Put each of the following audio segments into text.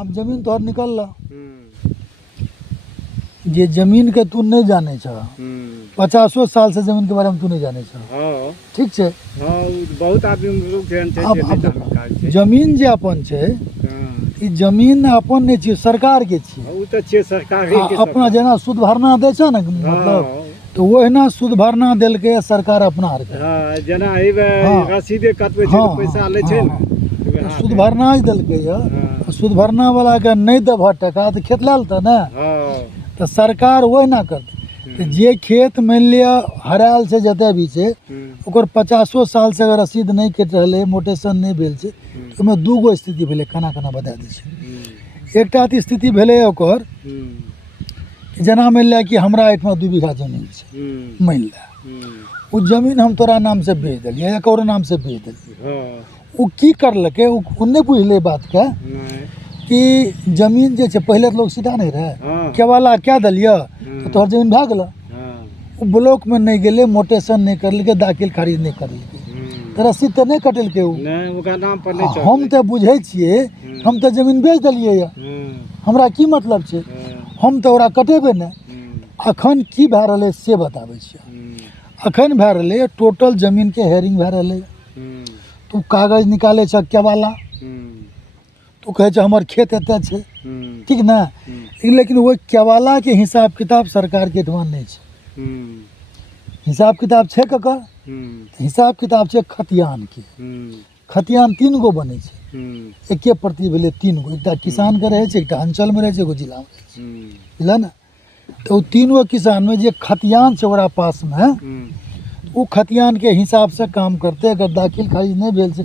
अब जमीन तोहर निकल ये जमीन के तू नहीं जाने छ 50 साल से जमीन के बारे में तू नहीं जाने छ ठीक छे बहुत आदमी जमीन जे अपन छे ई जमीन अपन नहीं छे सरकार के छे उ त छे सरकार के अपना जना सुद भरना दे छ ना मतलब तो ओहिना सुद भरना देल के सरकार अपना आर के हां जना एबे रसीदे कटबे छे पैसा ले छे ना सुद भरना ही देल के या सुद भरना वाला के नहीं देबह टका तो खेत लाल त ना तो सरकार ओहिना करते तो जे खेत मान लिया हरायल से जते भी छे ओकर 50 साल से अगर रसीद नहीं कट रहले मोटेशन नहीं भेल छे तो में दू गो स्थिति भेले खाना खाना बता दै छे एकटा स्थिति भेले ओकर जना मान लिया कि हमरा एठमा 2 बीघा जमीन छे मान लिया उ जमीन हम तोरा नाम से बेच देलिए या ककरो नाम से बेच देलिए उ की करलके उ नहीं बुझले बात के कि जमीन जे छे पहले तो लोग सीधा नहीं रहे केवाला क्या दलिया तो तोहर जमीन भाग गेल ब्लॉक में नहीं गेले मोटेशन नहीं करलके दाखिल खारिज नहीं करलके तो रसीद तो नहीं कटेलके उ ओकरा नाम पर नहीं हम तो बुझे छिए हम तो जमीन बेच देलिए या हमरा की मतलब छे हम तो ओकरा कटेबे ने अखन की भए रहले से बताबै छिए अखन भए रहले टोटल जमीन के हेयरिंग भए रहले तू कागज निकाले छ केवाला तू कहे छ हमर खेत एते छे ठीक ना लेकिन वो केवाला के हिसाब किताब सरकार के ठमा नहीं छे हिसाब किताब छे ककर हिसाब किताब छे खतियान के खतियान 3 गो बने छे एके प्रति भेले 3 गो एकटा किसान के रहे छे एकटा अंचल में रहे छे एगो जिला में रहे छे बुझला ना तो 3 गो किसान में जे खतियान छे ओकरा पास में वो खतियान के हिसाब से काम करते अगर दाखिल खारिज नहीं भेल छे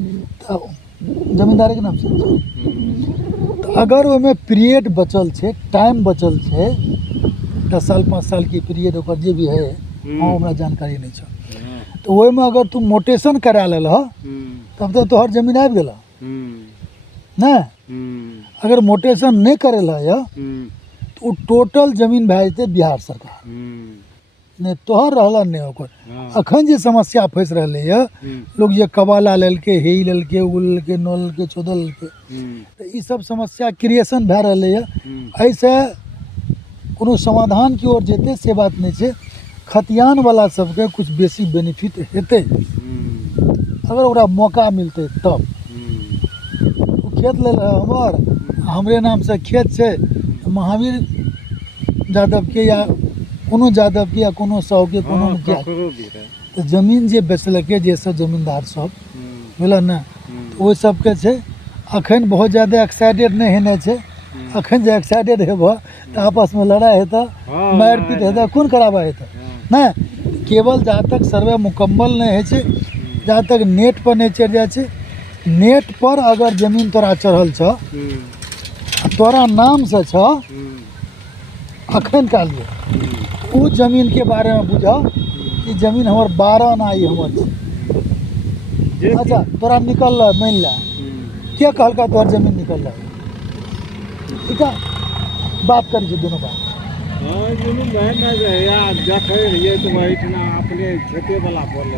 तो जमींदार के नाम से तो अगर ओमे पीरियड बचल छे टाइम बचल छे 10 साल 5 साल की पीरियड ओकर जे भी है हमरा जानकारी नहीं छे तो ओय में अगर तू मोटेशन करा लेल तब तो तोहर जमीन आबि गेल ना अगर मोटेशन नहीं करेला या तो टोटल जमीन भए जेते बिहार सरकार नहीं तोहर रहला नहीं ओकर अखन जे समस्या फंस रहले या लोग जे कबाला लेलके हेई लेलके उल लेलके नल लेलके चौदल लेलके तो ई सब समस्या क्रिएशन भए रहले या ऐसे कोनो समाधान की ओर जेते से बात नहीं छे खतियान वाला सबके कुछ बेसी बेनिफिट हेते अगर ओकरा मौका मिलते तब खेत ले हमर हमरे नाम से खेत छे महावीर यादव के या कोनो यादव के या कोनो साहू के कोनो मुखिया तो जमीन जे बेचलके जे सब जमींदार सब बोला ना तो वो सबके छे अखन बहुत ज़्यादा एक्साइटेड नहीं होने छे अखन जे एक्साइटेड हेबो तो आपस में लड़ाई हेता मारपीट हेता खून खराबा हेता ना केवल जहाँ तक सर्वे मुकम्मल नहीं है छे जहाँ तक नेट पर नहीं चढ़ जाए छे नेट पर अगर जमीन तोरा चढ़ल छ तोरा नाम से छ अखन का लिए उ जमीन के बारे में बुझा कि जमीन हमर 12 ना आई हमर छे अच्छा तोरा निकल ला मान ला क्या कहलका तोहर जमीन निकल ला ठीक है बात कर जे दोनों बात जमीन बहन ना यार देखे रहिए तो वही ना अपने खेते वाला बोले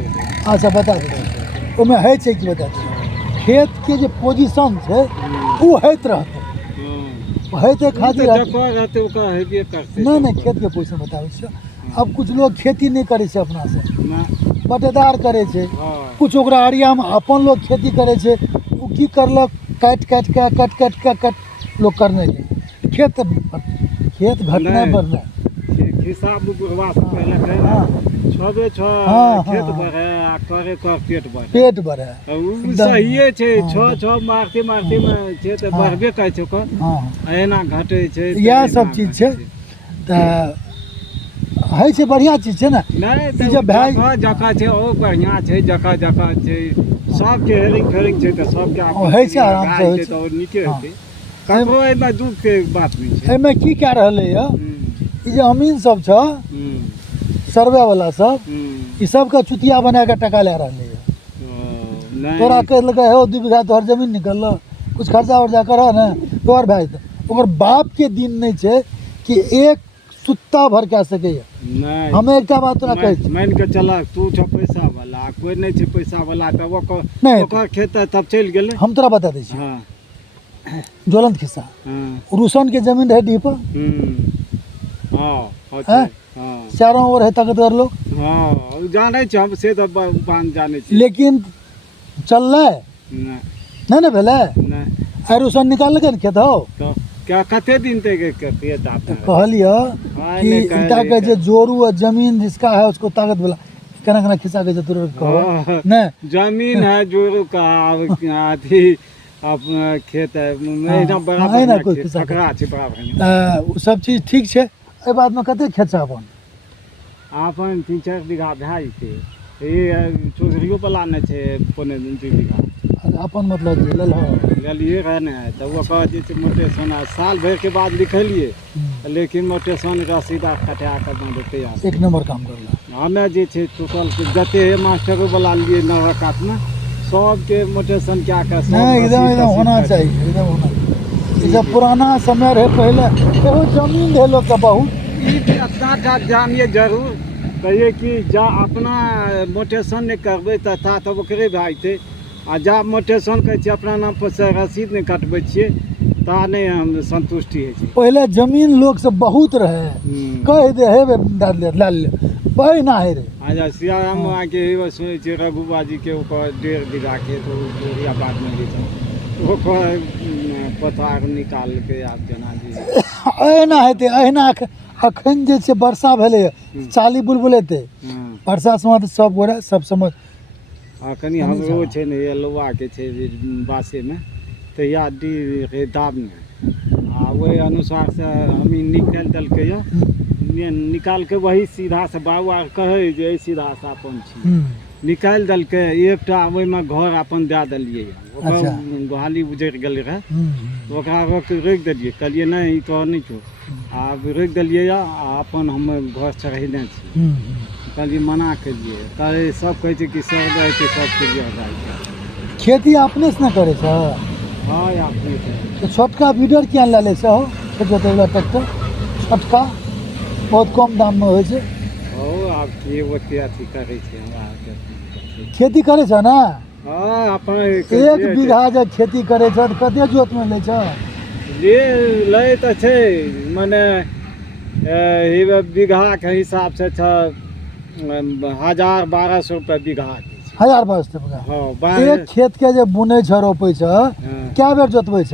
अच्छा बता दे ओमे है छे कि बता दे खेत के जे पोजीशन छे उ हैत रहते है खातिर रहते ओका हेबे करते नहीं खेत के पोजीशन बताबै छ अब कुछ लोग खेती नहीं करे छे अपना से बटेदार करे छे कुछ ओकरा एरिया में अपन लोग खेती करे छे उ की करलक काट लोग करने के खेत घटना बढ़ना हिसाब बुढ़वा से पहले कहे छबे छ खेत बढ़े आ करे कर पेट बढ़े उ सहीए छे छ मारते मारते में छे त बढ़बे करै छै को एना घटे छै यह सब चीज छे त है छे बढ़िया चीज छे ना नहीं जब भाई जका छे ओ बढ़िया छे जका छे सब के हेरिंग छे त सब के है छे आराम से तो नीके होते ककरो एमे दुख के बात नहीं छे एमे की कह रहले या ई जे अमीन सब छ सर्वे वाला सब ई सब का चुतिया बना के टका ले रहले है तोरा कह लगे हो 2 बीघा तोहर जमीन निकल कुछ खर्चा वर्चा कर ना तोहर भाई ओकर बाप के दिन नहीं छे कि एक सुत्ता भर कह सके नहीं हमें एक बात तोरा कह मान के चला तू छ पैसा वाला कोई नहीं छे पैसा वाला तब नहीं ओकर खेत तब चल गेले हम तोरा बता दै छी हां ज्वलंत खिस्सा हाँ रूसन के जमीन रहे डी पर हाँ हैं? हाँ चारों ओर है ताकतवर लोग हाँ जाने छ हम से तो बांध जाने छी लेकिन चललै नहीं नहीं ना भेलै नहीं आ रूसन निकाललकै ने खेत हो तो क्या कते दिन तक खेत आता है कहलिए हाँ, कि नहीं, कह ईटा रही के है। जो जोरू और जमीन जिसका है उसको ताकत वाला केना केना खिस्सा के जरूर कहो हाँ, नहीं जमीन है जोरू का अब अथी अपना खेत है महीना बड़ा हाँ, है ना बढ़िया कोई खेत, किस्सा के। फकरा छै बड़ा बढ़िया उ सब चीज ठीक छै एहि बात में कते खेत छै अपन आपन 3-4 बीघा भए जेतै ये चौधरियो वाला ने छै पौने 2 बीघा अपन मतलब जे लेल हो लेलिए रहे ने तो ओकर जे छै मोटेशन साल भर के बाद लिखलिए लेकिन मोटेशन रसीदा कटा के दे तैयार एक नंबर काम करला हमे जे छै टोटल जते मास्टरो वाला लिए नवकात में सबके मोटेशन क्या के सब नहीं एकदम रसीद एकदम होना तसीद चाहिए एकदम होना चाहिए। जब पुराना समय रहे पहले एगो जमीन रहे लोग के बहुत ई अपना टा जानिए जरूर कहिए कि जा अपना मोटेशन नहीं करबै त ता तब ओकरे भए जेतै आ जा मोटेशन कहै छियै अपना नाम पर से रसीद नहीं कटबै छियै ता नहीं हम संतुष्टि होइ छै पहले जमीन लोग से बहुत रहे कह दे हे डाल ले ला ले बही ना है रे अच्छा सियाराम आके एगो सुनै छियै रघुबाजी के ओकर 1.5 बीघा के तो या बाद में जे छै ओकर पथार निकालके आब जेना जे अहिना हेतै अहिना अखन जे छै वर्षा भेलै चाली बुलबुलेतै हाँ वर्षा समय तऽ सब गोरा सब समझ आ कनी हमरो छै ने एलुआ के छै बासे में तहिया डी के दाब ने आ ओहि अनुसार से हमी निकालि देलकै यऽ निकाल के वही सीधा से बाबू आर कहै जे एहि सीधा से अपन छी निकालि देलकै एकटा ओहिमे घर अपन दए देलियै यऽ ओकर अच्छा। गोहाली उजड़ि गेलै रहए तऽ ओकरा रोकि देलियै कहलियै नहि ई तोहर नहि छौ आब रोकि देलियै यऽ आ अपन हम घर चढ़ेने छी कहलिए मना केलिए कहै सब कहै छै कि सर जाइ छै सब के लिए जाइ छै खेती अपने से न करे छ हाँ अपने से तो छोटका बीडर किया ले ले छ हो खेत जोते वाला ट्रैक्टर छोटका बहुत कम दाम में होइ छै ओ आब के ओते अथी करै छै हमरा आरके खेती करे छ ना हाँ अपन एक बीघा जे खेती करे छ तऽ कते जोत में ले छ जे लै तऽ छै मने बीघा के हिसाब से छ 1,000-1,200 रुपये बीघा के छै 1,000 बीघा हाँ एक 12 खेत के जे बुनै छ रोपै छ क्या बेर जोतबै छ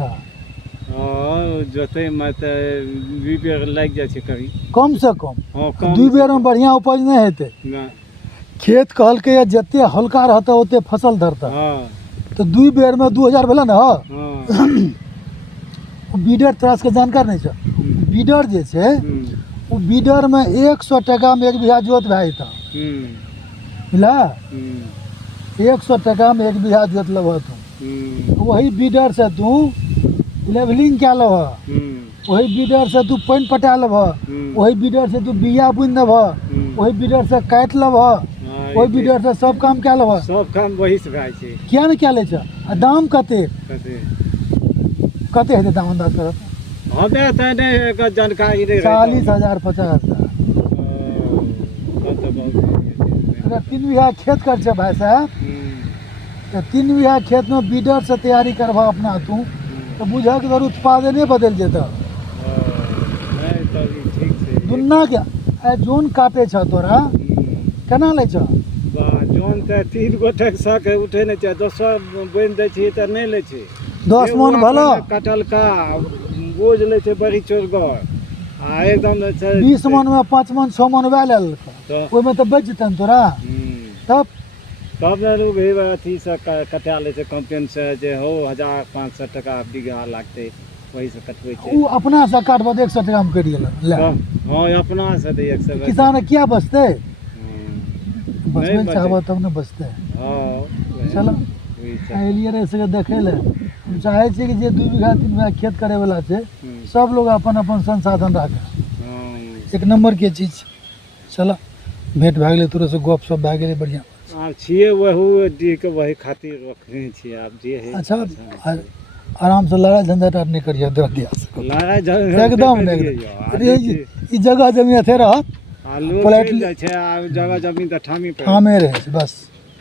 जोते में तो 2 बेर लागि जाइ छै कभी कम से कम हाँ कम 2 बेर में बढ़िया उपज नहीं हेतै ना खेत कहलकै या जते हल्का रहतै ओते फसल धरतै हाँ तो 2 बेर में 2,000 भेलै ने हो हाँ बीडर तोरा सबके जानकार नहीं छ बीडर जे छै ओ बीडर में 100 टका में 1 बीघा जोत भए जेतौ बुझला 100 टका में 1 बीघा जोत लेबह तू वही बीडर से तू लेवलिंग क्या लेबह वही बीडर से तू पानि पटा लेबह वही बीडर से तू बिया बुनि देबह वही बीडर से काटि लेबह वही बीडर से सब काम क्या लेबह सब काम वही से भए छै किया ने क्या ले छ आ दाम कते कते कते हेतै दाम अंदाज करत हमे तऽ नहि एकर जानकारी नहि 40,000 50,000 अगर 3 बीघा खेत कर छ भाई साहब तो 3 बीघा खेत में बीडर से तैयारी करबह अपना तू तो बुझह कि तोहर उत्पादने बदल जेतौ नहीं तब ई ठीक छै दुन्ना के आ जोन काटे छ तोरा केना ले छ जोन तऽ 3 गोटे सक उठे नहि छै दोसर बनि दै छै तऽ नहि लै छै 10 मन भलो कटलका बोझ लै छै बड़ी चोरगर आ एकदम छै 20 मन में 5 मन 6 मन वए लेल तऽ ओहि में तो बच जेतै ने तोरा तब तब ने लोग हे अथी से कटा लै छै कंपेन से जे हो 1,500 टका बीघा लागतै वही से कटबै छै उ अपना से काटबह तो 100 टका में करि ले हाँ अपना से दै 100 किसान किया बचते नहीं बचबै बचै। चाहबह तब ने बचते हाँ चलो वही छै एलियै रहे से देखे ले हम चाहे छी कि जे 2 बीघा 3 बीघा खेत करे वाला छै सब लोग अपन अपन संसाधन राखे हाँ एक नंबर के चीज चलो भेंट भए गेलै तोरे से गप सप भए गेलै बढ़िया आब छियै वहू डी के वही खातिर रखने छियै आब जे है अच्छा आराम से लड़ाई झंझट आर नहीं करिए दे दिया लड़ाई झगड़ा एकदम नहीं अरे ई जगह जमीन अथे रहत आलू फ्लैट चलि जाइ छै आ जगह जमीन तऽ ठामी पर ठामे रहे छै बस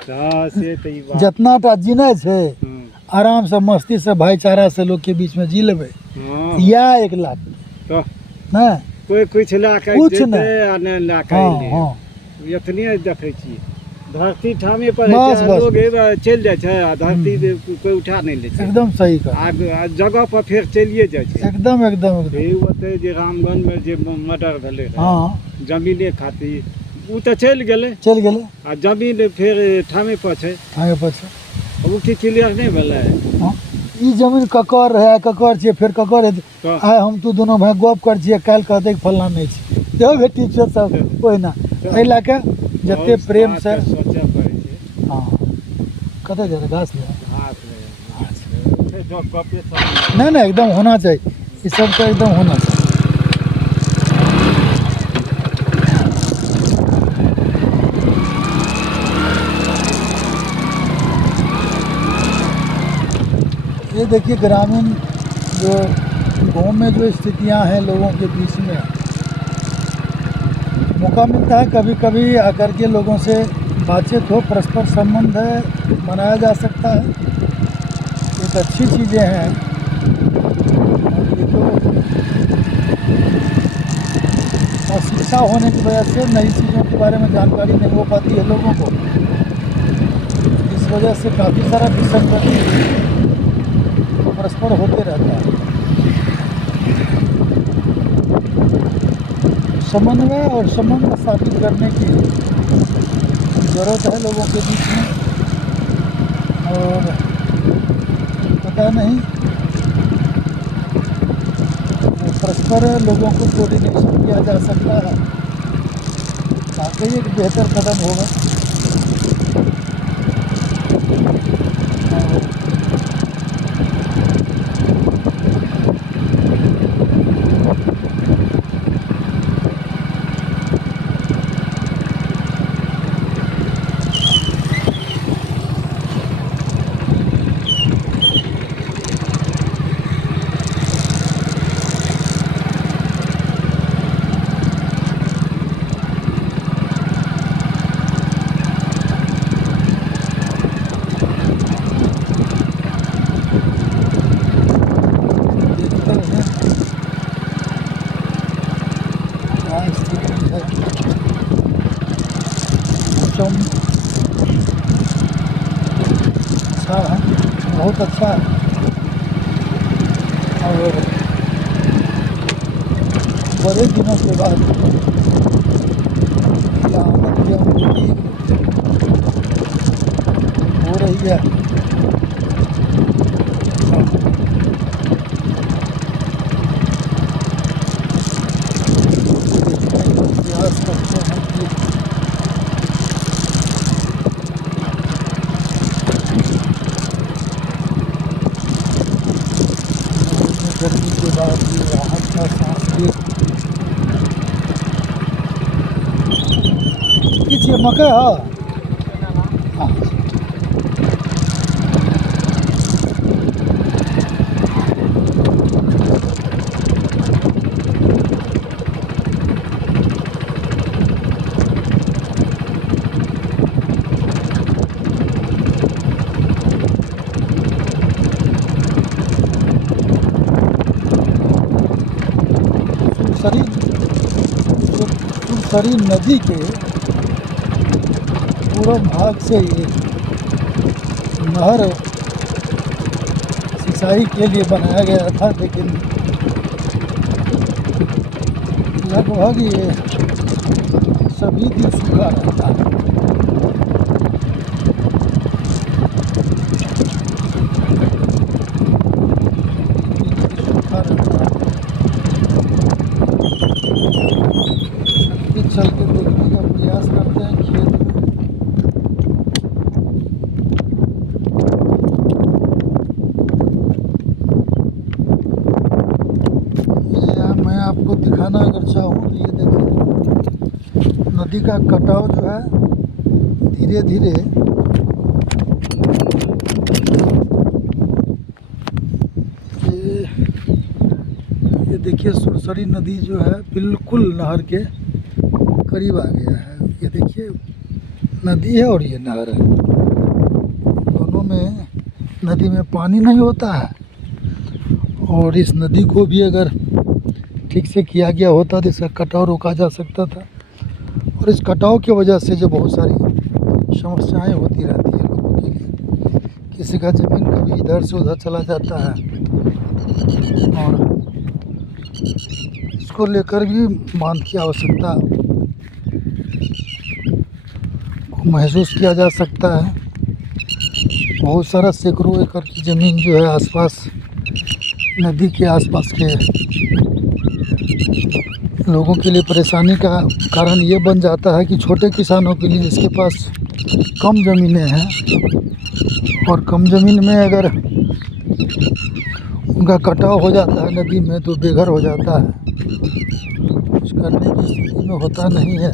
से तऽ ई बात जितना टा जीने छै आराम से मस्ती से भाईचारा से लोग के बीच में जी लेबै हाँ या 1 लाख तो ना कोई कुछ ला के कुछ देते नहीं। आ नहीं ला के हाँ ले हाँ इतने देखै छी धरती ठामे पर बस, बस। लोग चलि जाइ छै आ धरती कोई उठा नहीं ले छै एकदम सही कर आ जगह पर फिर चलिए जाइ छै एकदम एकदम एकदम हे ओते जे रामगंज में जे मर्डर भेलै रहे, हाँ जमीने खातिर उ तऽ चलि गेलै चल गेलै आ जमीन फिर ठामे पर छै आगे पछे उ की क्लियर नहीं भेलै हाँ ई जमीन ककर है ककर छै फिर ककर है तो आइ हम तू दोनों भाई गप कर छियै काल्हि कहते कि फलना नहीं छै देखो बेटी छै सब ओहिना एहि लए के जते बहुत प्रेम बात से के सोचऽ पड़ै छै हाँ कतऽ जा घास ले हाथ में जो कपे सब नहीं नहीं एकदम होना चाहिए ये सब तो एकदम होना चाहिए ये देखिए ग्रामीण जो गांव में जो स्थितियां हैं लोगों के बीच में मौका मिलता है कभी कभी आकर के लोगों से बातचीत हो परस्पर संबंध बनाया जा सकता है एक अच्छी चीज़ें हैं और ये तो अशिक्षा होने की वजह से नई चीज़ों के बारे में जानकारी नहीं हो पाती है लोगों को इस वजह से काफ़ी सारा विसंगति परस्पर होते रहता है समन्वय और संबंध स्थापित करने की ज़रूरत है लोगों के बीच में और पता नहीं परस्पर लोगों को कोऑर्डिनेशन किया जा सकता है वाकई एक बेहतर कदम होगा और देखते हैं क्या स्थिति है मौसम अच्छा है बहुत अच्छा है और बड़े दिनों के बाद आमद की अनुभूति हो रही है देखने का प्रयास करते हैं कि गर्मी के बाद ये राहत का सांस ले पीछे मकई है हाँ सुरसरी नदी के पूर्व भाग से ये नहर सिंचाई के लिए बनाया गया था लेकिन लगभग ये सभी दिन सूखा रहता है सूखा रहता है चल के देखने का प्रयास करते हैं खेत में मैं आपको दिखाना अगर चाहूँ तो ये देखिए नदी का कटाव जो है धीरे धीरे ये देखिए सुरसरी नदी जो है बिल्कुल नहर के करीब आ गया है ये देखिए नदी है और ये नहर है दोनों में नदी में पानी नहीं होता है, और इस नदी को भी अगर ठीक से किया गया होता तो इसका कटाव रोका जा सकता था। और इस कटाव की वजह से जो बहुत सारी समस्याएं होती रहती हैं लोगों के लिए, किसी का ज़मीन कभी इधर से उधर चला जाता है, और इसको लेकर भी बांध की आवश्यकता को महसूस किया जा सकता है। बहुत सारा सैकड़ों एकड़ की ज़मीन जो है आसपास नदी के आसपास के लोगों के लिए परेशानी का कारण ये बन जाता है कि छोटे किसानों के लिए जिसके पास कम ज़मीनें हैं, और कम ज़मीन में अगर उनका कटाव हो जाता है नदी में तो बेघर हो जाता है, कुछ करने की स्थिति में होता नहीं है।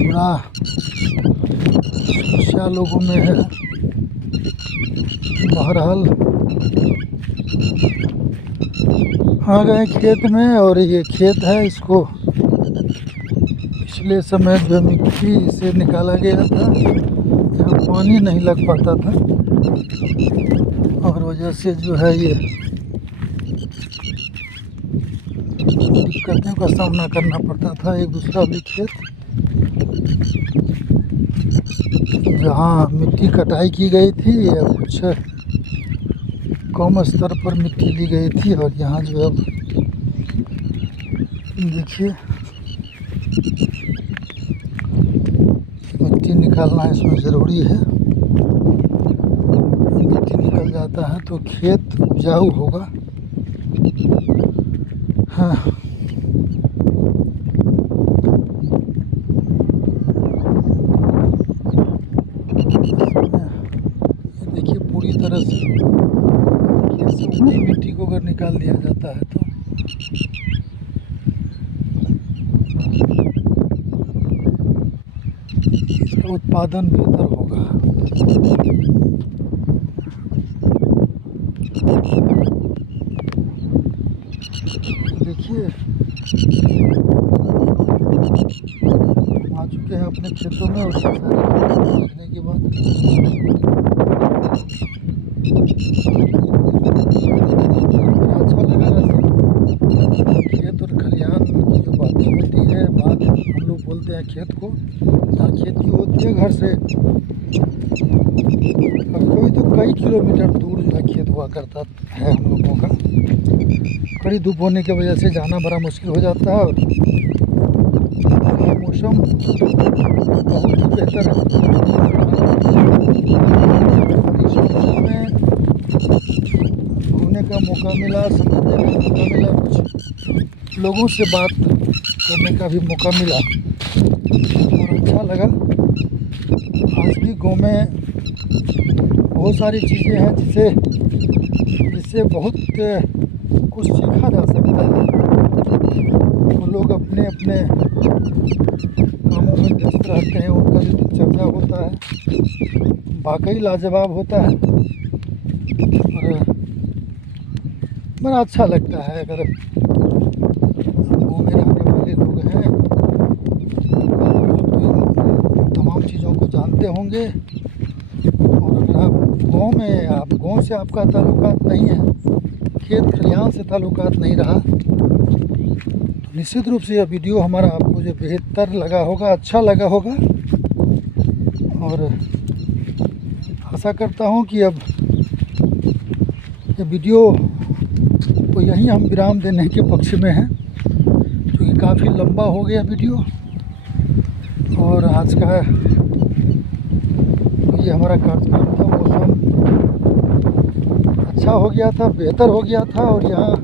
बड़ा समस्या लोगों में है। बहरहाल आ गए खेत में, और ये खेत है, इसको पिछले समय जो मिट्टी से निकाला गया था, यहाँ पानी नहीं लग पाता था, और वजह से जो है ये दिक्कतों का सामना करना पड़ता था। एक दूसरा भी खेत जहाँ मिट्टी कटाई की गई थी या कुछ कम स्तर पर मिट्टी ली गई थी, और यहाँ जो अब देखिए मिट्टी निकालना इसमें ज़रूरी है। मिट्टी निकल जाता है तो खेत उपजाऊ होगा। हाँ, ये देखिए पूरी तरह से खेत से उतनी मिट्टी को अगर निकाल दिया जाता है तो इसका उत्पादन बेहतर होगा। देखिए आ चुके हैं अपने खेतों में, और देखने के बाद अच्छा लगा। खेत और खलिहान की जो बातें होती है, बात हम लोग बोलते हैं खेत को, जहाँ खेती होती है घर से कभी कभी तो कई किलोमीटर दूर जो है खेत हुआ करता है हम लोगों का। कड़ी धूप होने की वजह से जाना बड़ा मुश्किल हो जाता है, और ये मौसम बहुत ही बेहतर है। इस मौसम में घूमने का मौका मिला, समझने का मौका मिला, कुछ लोगों से बात करने का भी मौका मिला, और अच्छा लगा। आज भी गाँव में बहुत सारी चीज़ें हैं जिससे बहुत कुछ सीखा जा सकता है। वो लोग अपने अपने कामों में व्यस्त रहते हैं, उनका जो दिनचर्या होता है वाकई लाजवाब होता है, और बड़ा अच्छा लगता है। अगर गाँव में रहने वाले लोग हैं तो तमाम चीज़ों को जानते होंगे, और अगर आप गाँव से आपका ताल्लुकात नहीं है, खेत खलिहान से ताल्लुकात नहीं रहा, तो निश्चित रूप से यह वीडियो हमारा आपको जो बेहतर लगा होगा, अच्छा लगा होगा। और आशा करता हूँ कि अब ये वीडियो को यहीं हम विराम देने के पक्ष में हैं, क्योंकि काफ़ी लंबा हो गया वीडियो, और आज का ये हमारा कार्यक्रम था। मौसम अच्छा हो गया था, बेहतर हो गया था, और यहाँ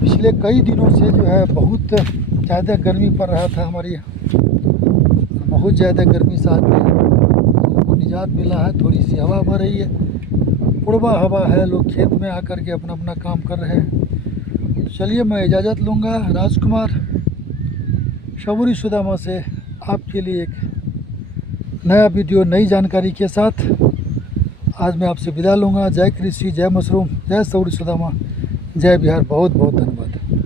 पिछले कई दिनों से जो है बहुत ज़्यादा गर्मी पड़ रहा था हमारे यहाँ। बहुत ज़्यादा गर्मी से आज को निजात मिला है, थोड़ी सी हवा बह रही है, पूर्वा हवा है, लोग खेत में आकर के अपना अपना काम कर रहे हैं। चलिए मैं इजाज़त लूँगा। राजकुमार शबरी सुदामा से आपके लिए एक नया वीडियो, नई जानकारी के साथ आज मैं आपसे विदा लूँगा। जय कृषि, जय मशरूम, जय शबरी सुदामा, जय बिहार। बहुत बहुत धन्यवाद।